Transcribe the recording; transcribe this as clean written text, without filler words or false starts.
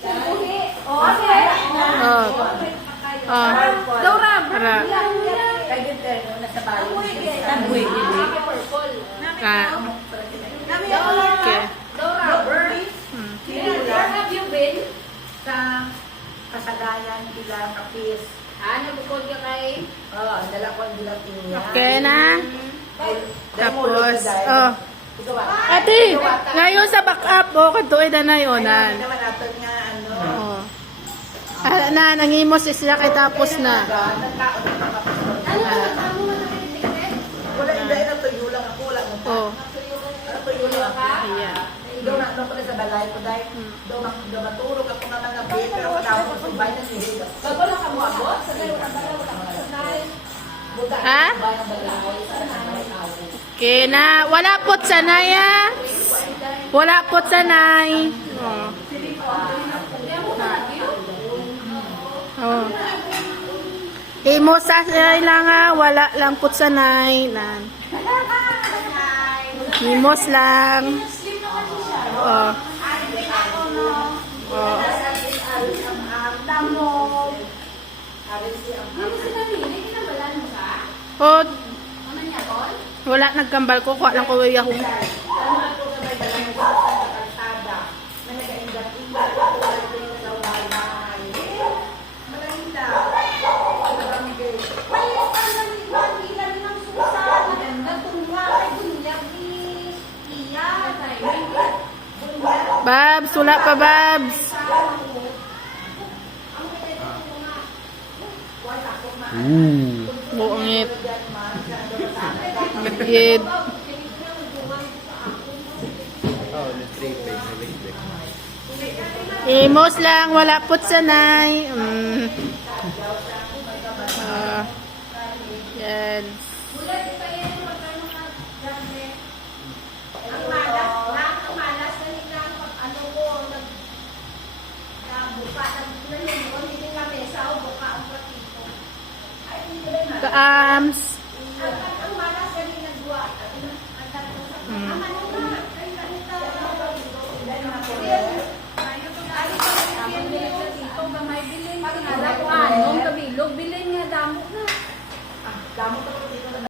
Oh, Dora, para. nasa bayo. Tabuy, Okay. Dora, where have you been? Sa Kasagayan, Pilar, Kapis. Nabukod ka kay? Oo, dala ko ang dilang pinya. Okay na. Tapos, oh. Ate, ngayon sa backup, katuloy na na yun. Kailangan naman natin nga, ano. Oh. Nangimos siya kay tapos na. Wala, hindi na tuyo lang ako. Wala mo pa. Oh. Tuyo lang ka? Ayan. Doon na ko sa balay ko dahil doon matulog ako naman na bed pero wala akong sumbay na siya. Bago lang ka mo ako? Sa gayon ang balay ko Ha? Okay na. Wala pot sanay ah. Wala pot sanay. Oh. Oh. Imo sa lang ah. Wala lang pot sanay. Mimos lang. Oh. Oh. Oh. Wala nagkambal ko, kuha lang ko yung yahoo. Babs, wala pa Babs. Buongit. Magid. Imos lang, wala put sanay. Yan. Kaams. Bilin nga damo na. Damo ka